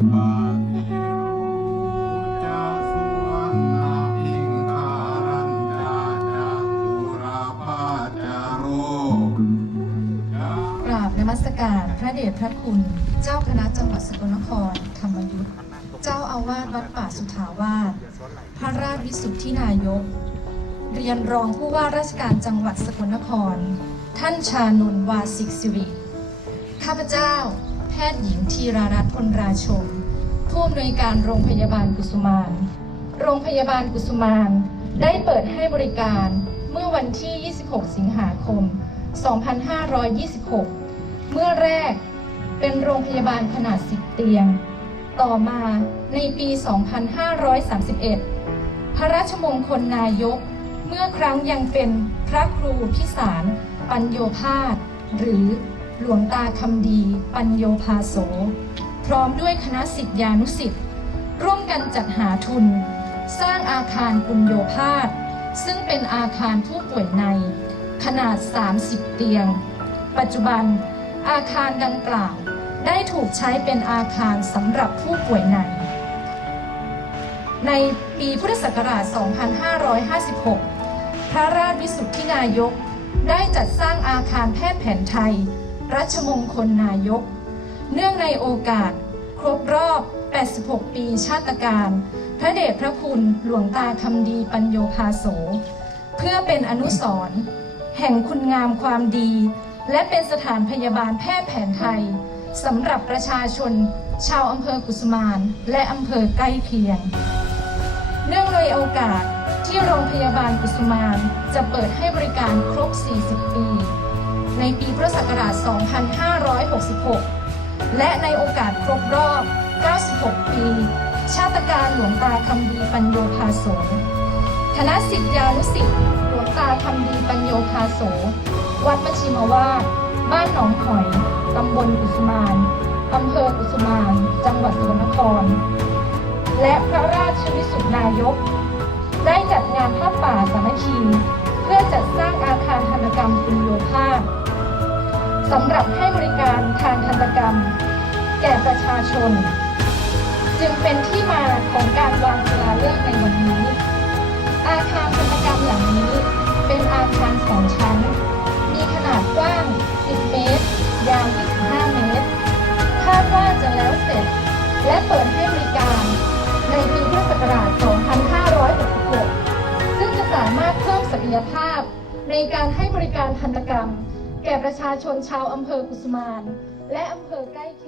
มัสการพระเดชพระคุณ เจ้าคณะจังหวัดสกลนคร ธรรมยุทธเจ้าอาวาสวัดป่าสุทาวาสพระราชวิสุทธินายก เรียนรองผู้ว่าราชการจังหวัดสกลนคร ท่านชานนวาสิกสิริ ข้าพเจ้า ทย์หญิงธีรารัตน์พลราชมผู้อำนวยการโรงพยาบาลกุสุมาน โรงพยาบาลกุสุมานได้เปิดให้บริการเมื่อวันที่ 26 สิงหาคม 2526 เมื่อแรกเป็นโรงพยาบาลขนาด 10 เตียง ต่อมาในปี 2531 พระราชมงคลนายก เมื่อครั้งยังเป็นพระครูพิสาร ปัญโยภาสหรือ หลวงตาคำดี ปัญโยภาโส พร้อมด้วยคณะสิทธิานุสิทธิ์ร่วมกันจัดหาทุน สร้างอาคารปุญโยภาสซึ่งเป็นอาคารผู้ป่วยใน ขนาด 30 เตียง ปัจจุบัน อาคารดังกล่าวได้ถูกใช้เป็นอาคารสำหรับผู้ป่วยใน ในปีพุทธศักราช 2556 พระราชวิสุทธินายกได้จัดสร้างอาคารแพทย์แผนไทย รัชมงคลนายก เนื่องในโอกาส ครบรอบ 86 ปีชาติการ พระเดชพระคุณหลวงตาคำดีปัญโยภาโส เพื่อเป็นอนุสรณ์แห่งคุณงามความดี และเป็นสถานพยาบาลแพทย์แผนไทยสำหรับประชาชน ชาวอำเภอกุสุมาน และอำเภอใกล้เคียง เนื่องในโอกาสที่โรงพยาบาลกุสุมานจะเปิดให้บริการครบ 40 ปี ในปีพุทธศักราช 2566 และในโอกาสครบรอบ 96 ปี ชาติการหลวงตาคำดีปัญโยภาโสคณะสิทธิานุสิทธิหลวงตาคำดีปัญโยภาโส วัดมชิมาวาบ้านหนองหอย ตำบลกุสมานอำเภอกุสมาน จังหวัดสกลนคร และพระราชวิสุทธนายก ได้จัดงานผ้าป่าสามัคคี เพื่อจัดสร้างอาคารทันกรรมปุญโยภาพ สำหรับให้บริการทางทันตกรรม แก่ประชาชน จึงเป็นที่มาของการวางศิลาฤกษ์ในวันนี้ อาคารทันตกรรมหลังนี้เป็นอาคารสองชั้น มีขนาดกว้าง 10 เมตร ยาว 25 เมตร คาดว่าจะแล้วเสร็จ และเปิดให้บริการในปีพุทธศักราช 2566 ซึ่งจะสามารถเพิ่มศักยภาพในการให้บริการทันตกรรม แก่ประชาชนชาวอำเภอกุสมาน และอำเภอใกล้เคียง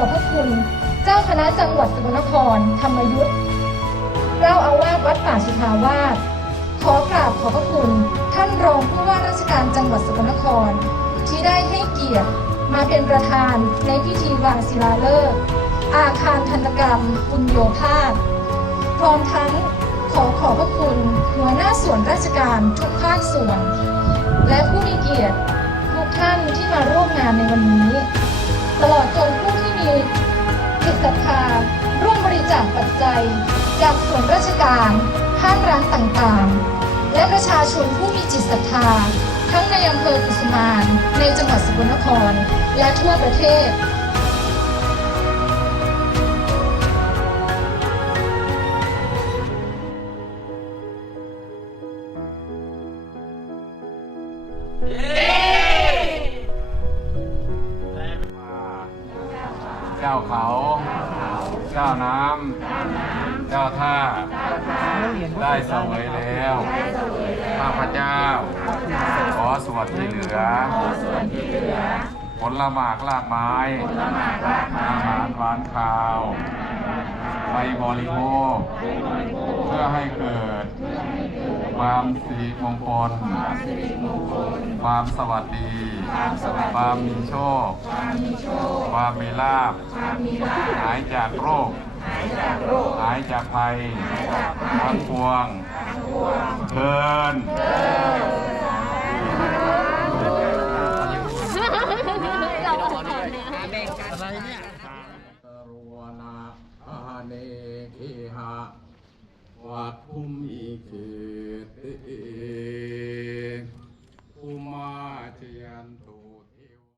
อพระคุณ เจ้าคณะจังหวัดสกลนคร ธรรมยุทธเจ้าอาวาสวัดป่าสุทาวาสขอกราบขอบพระคุณ ท่านรองผู้ว่าราชการจังหวัดสกลนคร ที่ได้ให้เกียรติมาเป็นประธานในพิธีวางศิลาฤกษ์อาคารทันตกรรมปุญโยภาสพร้อมทั้งขอขอบพระคุณหัวหน้าส่วนราชการทุกภาคส่วน และผู้มีเกียรติทุกท่านที่มาร่วมงานในวันนี้ ตลอดจนผู้ที่ มีจิตศรัทธาร่วมบริจาคปัจจัย จากส่วนราชการห้างร้านต่างๆ และประชาชนผู้มีจิตศรัทธา ทั้งในอำเภอกุสมานในจังหวัดสกลนคร และทั่วประเทศเจ้ เขา เจ้าน้ำ เจ้าท่า ได้เสวยแล้ว ข้าพเจ้า ขอส่วนที่เหลือ ผลละหมากลากไม้ อาหารหวานข้าวไปบริโภค เพื่อให้เกิด ความสิริมงคล ความสวัสดี ความมีโชคความมีลาภ หายจากโรค หายจากภัยทั้งปวงเทิน